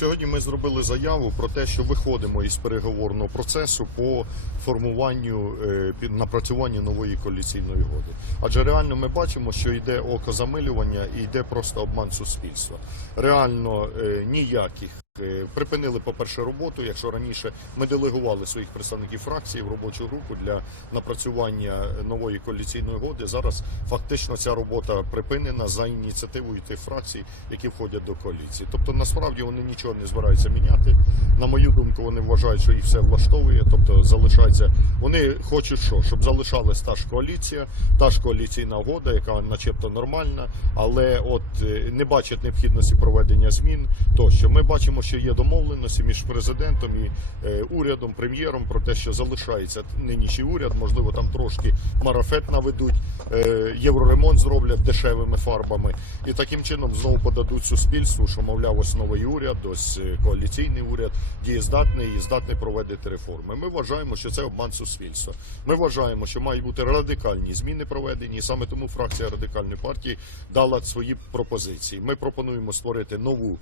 Сьогодні ми зробили заяву про те, що виходимо із переговорного процесу по формуванню е, під напрацюванню нової коаліційної угоди. Адже реально ми бачимо, що йде око замилювання і йде просто обман суспільства. Реально е, ніяких. Е, Припинили, по-перше, роботу. Якщо раніше ми делегували своїх представників фракції в робочу групу для напрацювання нової коаліційної угоди, зараз фактично ця робота припинена за ініціативою тих фракцій, які входять до коаліції. Тобто, насправді вони нічого не збираються міняти. На мою думку, вони вважають, що їх все влаштовує. Тобто залишається. Вони хочуть що? Щоб залишалась та ж коаліція, та ж коаліційна угода, яка начебто нормальна, але от е, не бачать необхідності проведення змін. Тощо ми бачимо, що є домовленості між президентом і е, урядом, прем'єром про те, що залишається нинішній уряд. Можливо, там трошки марафет наведуть, е, євроремонт зроблять дешевими фарбами, і таким чином знову подадуть суспільству, що мовляв, ось новий уряд, ось е, коаліційний уряд дієздатний і здатний проводити реформи. Ми вважаємо, що це обман суспільства. Ми вважаємо, що мають бути радикальні зміни проведені. І саме тому фракція радикальної партії дала свої пропозиції. Ми пропонуємо створити нову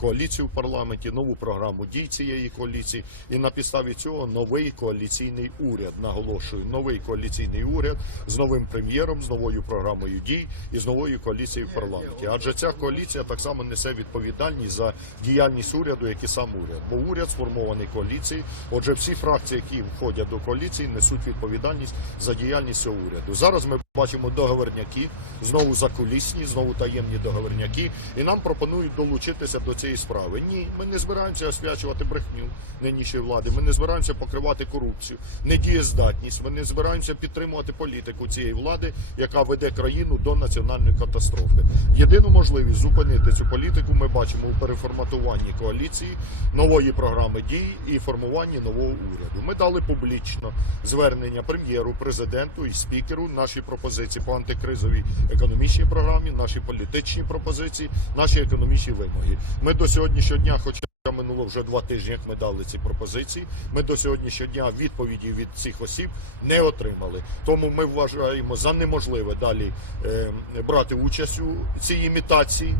коаліцію в парламенті, нову програму дій цієї коаліції, і на підставі цього новий коаліційний уряд. Наголошую, новий коаліційний уряд з новим прем'єром, з новою програмою дій і з новою коаліцією в парламенті. Адже ця коаліція так само несе відповідальність за діяльність уряду, як і сам уряд. Бо уряд сформований коаліцією. Отже, всі фракції, які входять до коаліції, несуть відповідальність за діяльність цього уряду. Зараз ми бачимо договорняки, знову закулісні, знову таємні договорняки, і нам пропонують долучитися до цієї справи. Ні, ми не збираємося освячувати брехню нинішньої влади. Ми не збираємося покривати корупцію, недієздатність. Ми не збираємося підтримувати політику цієї влади, яка веде країну до національної катастрофи. Єдину можливість зупинити цю політику ми бачимо у переформатуванні коаліції, нової програми дій і формуванні нового уряду. Ми дали публічно звернення прем'єру, президенту і спікеру наші пропозиції по антикризовій економічній програмі, наші політичні пропозиції, наші економічні вимоги. Ми до сьогоднішнього дня, хоча Минуло вже два тижні, як ми дали ці пропозиції. Ми до сьогоднішнього дня відповіді від цих осіб не отримали. Тому ми вважаємо за неможливе далі е, брати участь у цій імітації.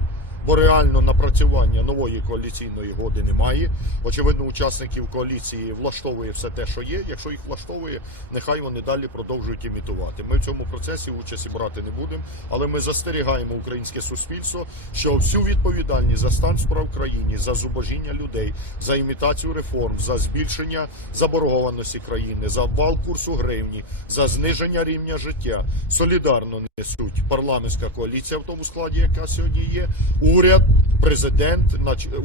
Бо реально напрацювання нової коаліційної годи немає. Очевидно, учасників коаліції влаштовує все те, що є. Якщо їх влаштовує, нехай вони далі продовжують імітувати. Ми в цьому процесі участі брати не будемо, але ми застерігаємо українське суспільство, що всю відповідальність за стан справ країні, за зубожіння людей, за імітацію реформ, за збільшення заборгованості країни, за обвал курсу гривні, за зниження рівня життя солідарно несуть парламентська коаліція в тому складі, яка сьогодні є. Уряд, президент,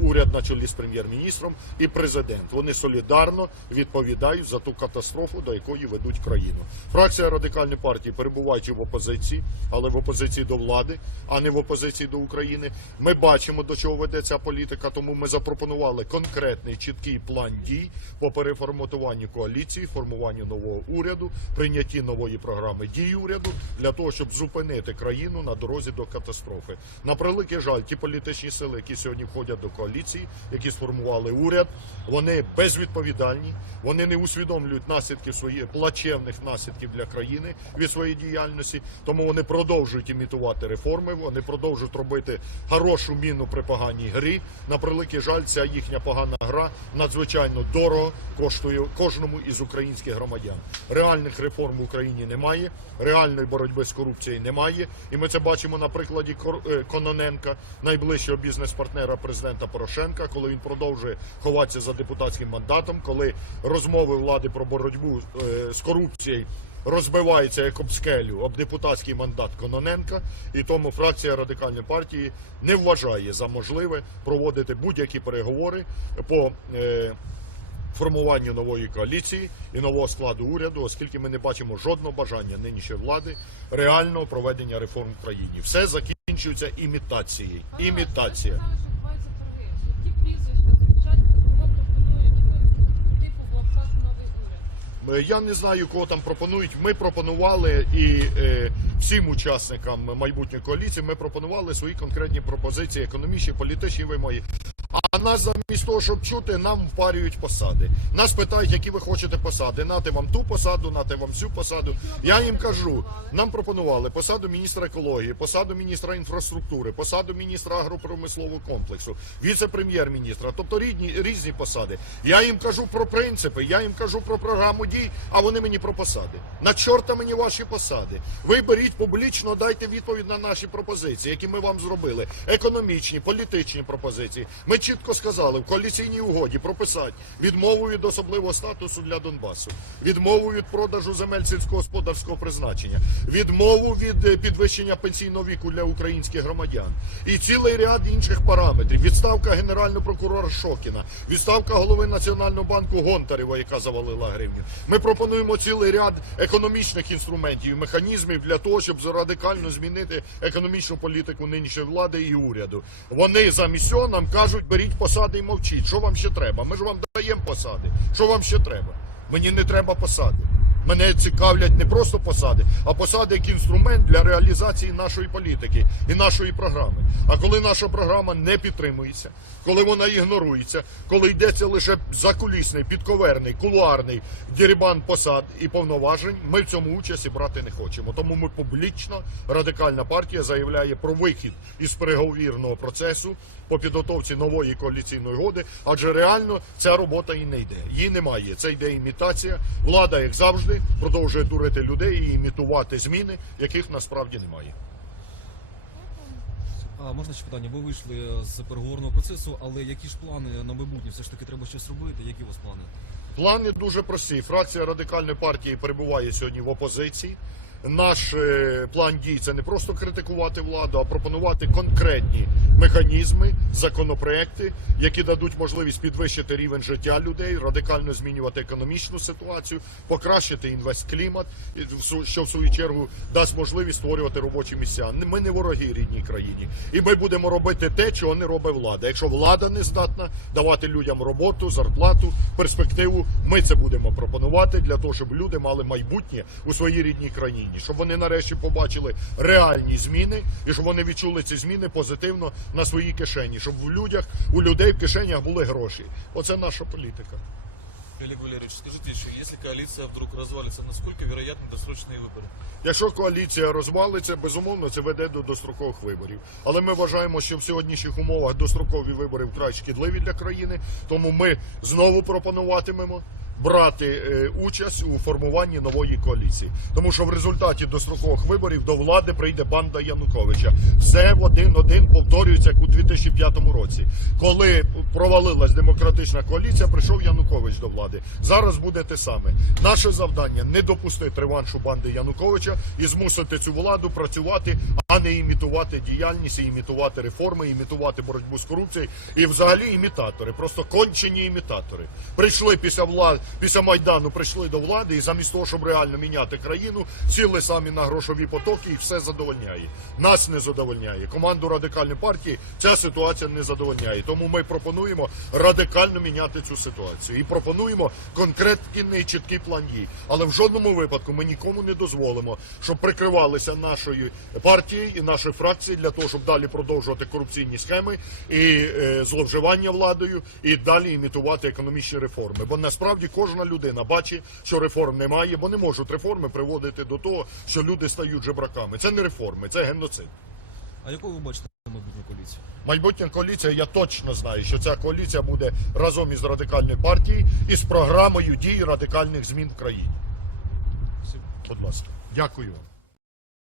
уряд на чолі з прем'єр-міністром і президент. Вони солідарно відповідають за ту катастрофу, до якої ведуть країну. Фракція радикальної партії, перебуваючи в опозиції, але в опозиції до влади, а не в опозиції до України. Ми бачимо, до чого веде ця політика. Тому ми запропонували конкретний чіткий план дій по переформатуванню коаліції, формуванню нового уряду, прийнятті нової програми дій уряду для того, щоб зупинити країну на дорозі до катастрофи. На превеликий жаль, ті політичні сили, які сьогодні входять до коаліції, які сформували уряд, вони безвідповідальні, вони не усвідомлюють наслідків своїх плачевних наслідків для країни від своєї діяльності. Тому вони продовжують імітувати реформи, вони продовжують робити хорошу міну при поганій грі. На превеликий жаль, ця їхня погана гра надзвичайно дорого коштує кожному із українських громадян. Реальних реформ в Україні немає, реальної боротьби з корупцією немає. І ми це бачимо на прикладі е, Кононенка, найближчого бізнес-партнера президента Порошенка, коли він продовжує ховатися за депутатським мандатом, коли розмови влади про боротьбу е, з корупцією. Розбивається як об скелю об депутатський мандат Кононенка, і тому фракція радикальної партії не вважає за можливе проводити будь-які переговори по е, формуванню нової коаліції і нового складу уряду, оскільки ми не бачимо жодного бажання нинішньої влади реального проведення реформ в країні. Все закінчується імітацією. Імітація. Пропонують, е, типу. Е, Я не знаю, кого там пропонують. Ми пропонували і е, всім учасникам майбутньої коаліції. Ми пропонували свої конкретні пропозиції, економічні, політичні вимоги. А нас замість того, щоб чути, нам впарюють посади. Нас питають, які ви хочете посади. Нате вам ту посаду, нате вам цю посаду. Я їм кажу, нам пропонували посаду міністра екології, посаду міністра інфраструктури, посаду міністра агропромислового комплексу, віце-прем'єр-міністра, тобто різні, різні посади. Я їм кажу про принципи, я їм кажу про програму дій, а вони мені про посади. На чорта мені ваші посади. Ви беріть публічно, дайте відповідь на наші пропозиції, які ми вам зробили. Економічні, політичні пропозиції. Ми чітко сказали в коаліційній угоді прописати відмову від особливого статусу для Донбасу, відмову від продажу земель сільськогосподарського призначення, відмову від е, підвищення пенсійного віку для українських громадян і цілий ряд інших параметрів. Відставка генерального прокурора Шокіна, відставка голови Національного банку Гонтарева, яка завалила гривню. Ми пропонуємо цілий ряд економічних інструментів, і механізмів для того, щоб радикально змінити економічну політику нинішньої влади і уряду. Вони замість цього нам кажуть, беріть посади і мовчіть. Що вам ще треба? Ми ж вам даємо посади. Що вам ще треба? Мені не треба посади. Мене цікавлять не просто посади, а посади як інструмент для реалізації нашої політики і нашої програми. А коли наша програма не підтримується, коли вона ігнорується, коли йдеться лише закулісний, підковерний, кулуарний дірібан посад і повноважень, ми в цьому участі брати не хочемо. Тому ми публічно, радикальна партія заявляє про вихід із переговірного процесу по підготовці нової коаліційної угоди, адже реально ця робота і не йде. Її немає. Це йде імітація. Влада, як завжди, продовжує дурити людей і імітувати зміни, яких насправді немає. А можна ще питання? Ви вийшли з переговорного процесу, але які ж плани на майбутнє? Все ж таки треба щось робити. Які у вас плани? Плани дуже прості. Фракція радикальної партії перебуває сьогодні в опозиції. Наш е, план дій це не просто критикувати владу, а пропонувати конкретні механізми, законопроекти, які дадуть можливість підвищити рівень життя людей, радикально змінювати економічну ситуацію, покращити інвестклімат, що в свою чергу дасть можливість створювати робочі місця. Ми не вороги рідній країні, і ми будемо робити те, чого не робить влада. Якщо влада не здатна давати людям роботу, зарплату, перспективу, ми це будемо пропонувати для того, щоб люди мали майбутнє у своїй рідній країні, щоб вони нарешті побачили реальні зміни і щоб вони відчули ці зміни позитивно на своїй кишені, щоб в людях у людей в кишенях були гроші. Оце наша політика. Олег Валерьевич, скажите еще, если коалиция вдруг развалится, насколько вероятны досрочные выборы? Якщо коаліція розвалиться, безумовно це веде до дострокових виборів. Але ми вважаємо, що в сьогоднішніх умовах дострокові вибори вкрай шкідливі для країни. Тому ми знову пропонуватимемо брати е, участь у формуванні нової коаліції. Тому що в результаті дострокових виборів до влади прийде банда Януковича. Все в один-один повторюється як у 2005 році. Коли провалилась демократична коаліція, прийшов Янукович до влади. Зараз буде те саме. Наше завдання не допустити реваншу банди Януковича і змусити цю владу працювати, а не імітувати діяльність, і імітувати реформи, імітувати боротьбу з корупцією. І взагалі імітатори, просто кончені імітатори. Прийшли після влади, після майдану, прийшли до влади, і замість того, щоб реально міняти країну, сіли самі на грошові потоки, і все задовольняє. Нас не задовольняє. Команду радикальної партії ця ситуація не задовольняє. Тому ми пропонуємо радикально міняти цю ситуацію і пропонуємо конкретний чіткий план дій. Але в жодному випадку ми нікому не дозволимо, щоб прикривалися нашою партією і нашою фракцією для того, щоб далі продовжувати корупційні схеми і е, зловживання владою, і далі імітувати економічні реформи. Бо насправді кожна людина бачить, що реформ немає, бо не можуть реформи приводити до того, що люди стають жебраками. Це не реформи, це геноцид. А якою ви бачите? Майбутня коаліція, я точно знаю, що ця коаліція буде разом із радикальною партією і з програмою дій радикальних змін в країні. Будь ласка, дякую вам.